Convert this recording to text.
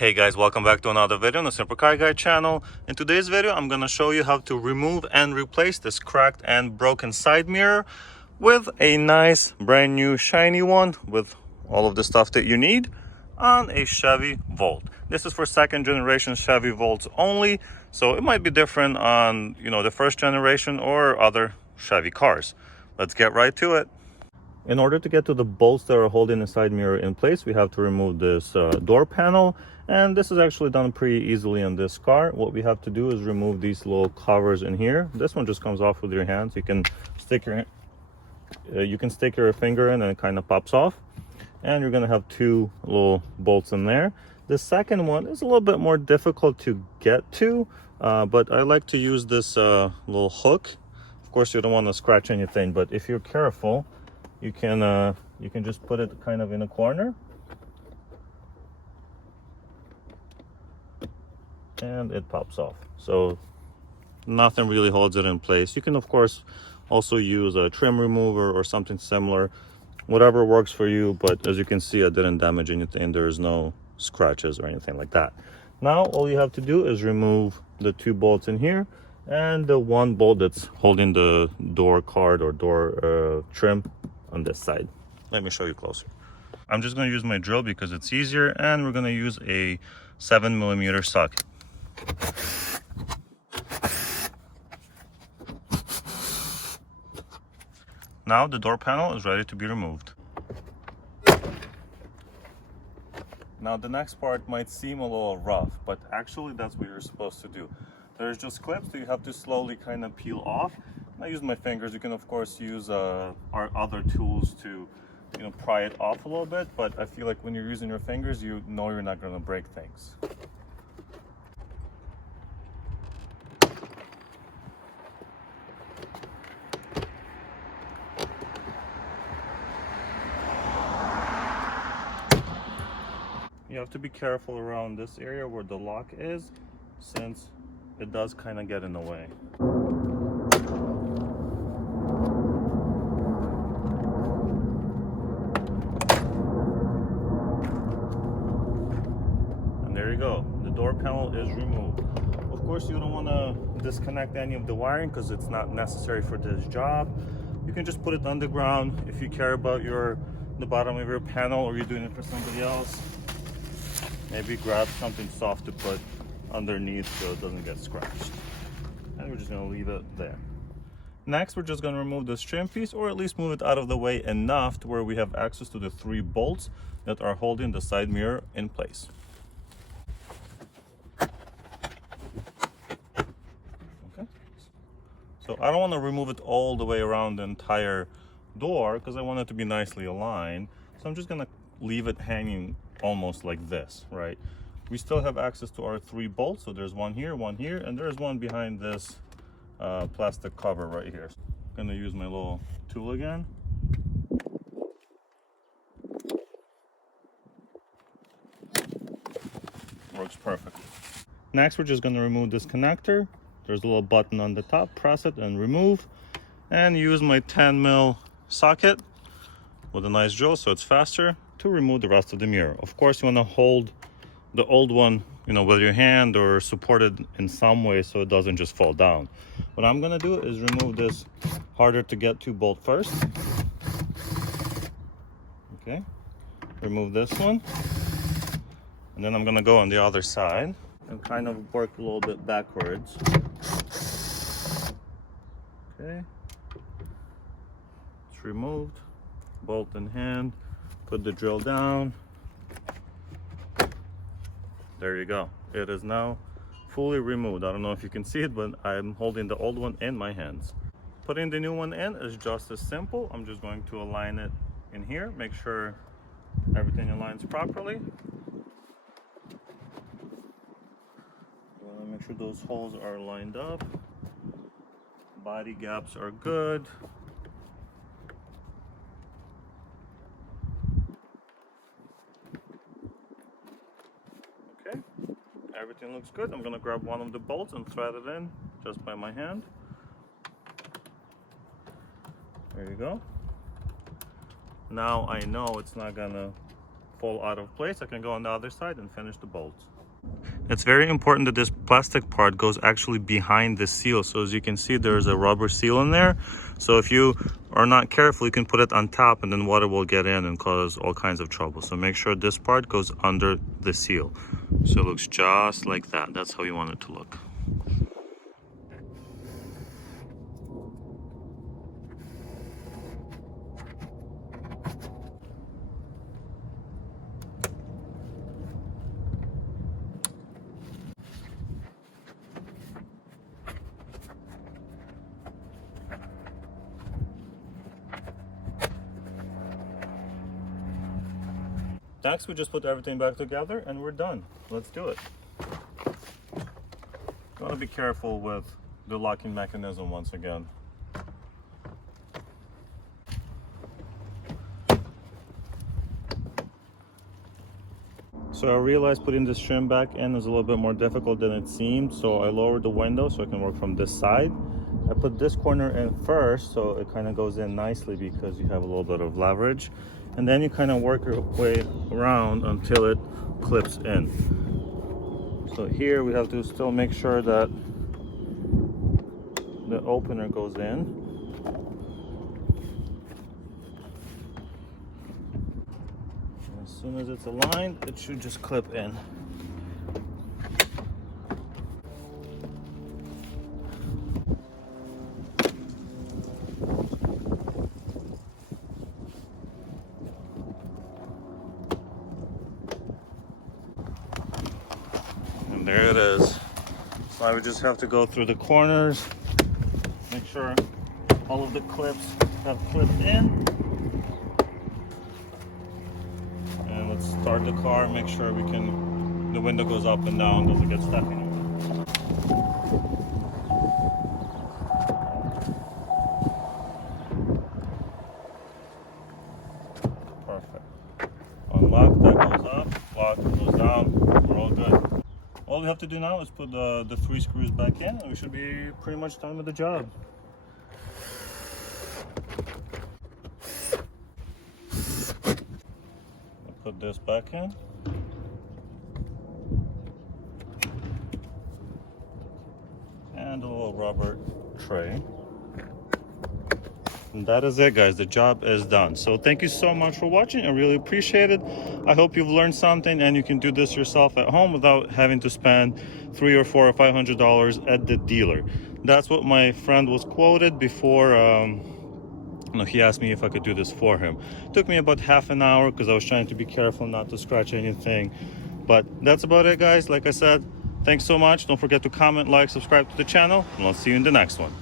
Hey guys, welcome back to another video on the Simple Car Guy channel. In today's video, I'm going to show you how to remove and replace this cracked and broken side mirror with a nice brand new shiny one with all of the stuff that you need on a Chevy Volt. This is for second generation Chevy Volts only, so it might be different on, the first generation or other Chevy cars. Let's get right to it. In order to get to the bolts that are holding the side mirror in place, we have to remove this door panel, and this is actually done pretty easily on this car. What we have to do is remove these little covers in here. This one just comes off with your hands. You can stick your finger in and it kind of pops off, and you're going to have two little bolts in there. The second one is a little bit more difficult to get to, but I like to use this little hook. Of course, you don't want to scratch anything, but if you're careful, you can just put it kind of in a corner, and it pops off. So nothing really holds it in place. You can of course also use a trim remover or something similar, whatever works for you. But as you can see, I didn't damage anything. There's no scratches or anything like that. Now all you have to do is remove the two bolts in here and the one bolt that's holding the door card or door trim on this side. Let me show you closer. I'm just going to use my drill because it's easier, and we're going to use a 7mm socket. Now the door panel is ready to be removed. Now the next part might seem a little rough, but actually that's what you're supposed to do. There's just clips that you have to slowly kind of peel off. I use my fingers. You can of course use our other tools to pry it off a little bit, but I feel like when you're using your fingers, you know you're not going to break things. You have to be careful around this area where the lock is, since it does kind of get in the way. And there you go, the door panel is removed. Of course, you don't want to disconnect any of the wiring because it's not necessary for this job. You can just put it on the ground if you care about the bottom of your panel, or you're doing it for somebody else. Maybe grab something soft to put underneath so it doesn't get scratched. And we're just going to leave it there. Next, we're just going to remove this trim piece, or at least move it out of the way enough to where we have access to the three bolts that are holding the side mirror in place. Okay. So I don't want to remove it all the way around the entire door because I want it to be nicely aligned. So I'm just going to leave it hanging almost like this, right? We still have access to our three bolts, so there's one here, and there's one behind this plastic cover right here. I'm gonna use my little tool again. Works perfectly. Next, we're just gonna remove this connector. There's a little button on the top. Press it and remove, and use my 10mm socket with a nice drill so it's faster to remove the rest of the mirror. Of course, you want to hold the old one with your hand or support it in some way so it doesn't just fall down. What I'm going to do is remove this harder to get to bolt first. Okay, remove this one, and then I'm going to go on the other side and kind of work a little bit backwards. Okay, it's removed, bolt in hand. Put the drill down. There you go. It is now fully removed. I don't know if you can see it, but I'm holding the old one in my hands. Putting the new one in is just as simple. I'm just going to align it in here, make sure everything aligns properly. You want to make sure those holes are lined up. Body gaps are good. Everything looks good. I'm going to grab one of the bolts and thread it in just by my hand. There you go. Now I know it's not going to fall out of place, I can go on the other side and finish the bolts. It's very important that this plastic part goes actually behind the seal. So as you can see, there's a rubber seal in there. So if you are not careful, you can put it on top and then water will get in and cause all kinds of trouble. So make sure this part goes under the seal. So it looks just like that. That's how you want it to look. Next, we just put everything back together and we're done. Let's do it. You want to be careful with the locking mechanism once again. So I realized putting this trim back in is a little bit more difficult than it seemed, so I lowered the window so I can work from this side. I put this corner in first so it kind of goes in nicely because you have a little bit of leverage. And then you kind of work your way around until it clips in. So here we have to still make sure that the opener goes in. And as soon as it's aligned, it should just clip in. And there it is. So I would just have to go through the corners, make sure all of the clips have clipped in. And let's start the car, make sure the window goes up and down, doesn't get stuck anywhere. Perfect. Unlock, that goes up, lock, goes down, we're all good. All we have to do now is put the 3 screws back in and we should be pretty much done with the job. I'll put this back in. And a little rubber tray. And that is it, guys. The job is done. So thank you so much for watching. I really appreciate it. I hope you've learned something and you can do this yourself at home without having to spend $300 or $400 or $500 at the dealer. That's what my friend was quoted before. He asked me if I could do this for him. It took me about half an hour because I was trying to be careful not to scratch anything. But that's about it, guys. Like I said, thanks so much. Don't forget to comment, like, subscribe to the channel, and I'll see you in the next one.